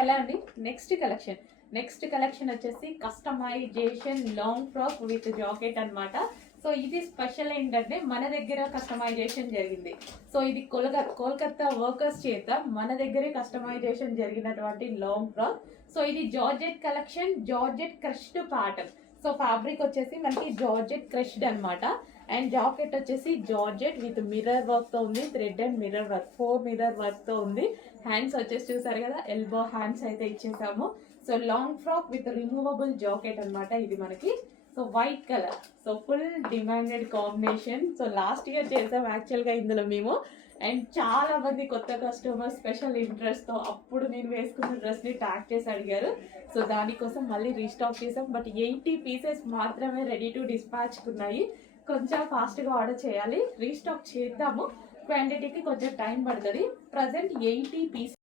Hello అండి. Next collection వచ్చేసి customisation long frock with jacket అన్నమాట. సో ఇది స్పెషల్ ఏంటంటే మన దగ్గర కస్టమైజేషన్ జరిగింది. సో ఇది కోల్కతా వర్కర్స్ చేత మన దగ్గరే కస్టమైజేషన్ జరిగినటువంటి లాంగ్ ఫ్రాక్. సో ఇది georgette collection, georgette crushed pattern. So fabric వచ్చేసి మనకి జార్జెట్ క్రష్డ్ అన్నమాట. అండ్ జాకెట్ వచ్చేసి జార్జెట్ విత్ మిర్రర్ వర్క్ తో ఉంది, thread and mirror work, 4 mirror work తో ఉంది. హ్యాండ్స్ వచ్చేసి చూసారు కదా, ఎల్బో హ్యాండ్స్ అయితే ఇచ్చేసాము. So long frock with removable jacket అన్నమాట ఇది మనకి. So white colour, so full demanded combination. So last year చేసాం యాక్చువల్గా ఇందులో మేము. అండ్ చాలా మంది కొత్త కస్టమర్ స్పెషల్ ఇంట్రెస్ట్ తో అప్పుడు నేను వేసుకున్న డ్రెస్ ని ట్యాగ్ చేసి అడిగారు. సో దానికోసం మళ్ళీ రీస్టాక్ చేసాం. బట్ 80 పీసెస్ మాత్రమే రెడీ టు డిస్పాచ్ ఉన్నాయి. కొంచెం ఫాస్ట్గా ఆర్డర్ చేయాలి. రీస్టాక్ చేద్దాము, క్వాంటిటీకి కొంచెం టైం పడుతుంది. Present 80 pieces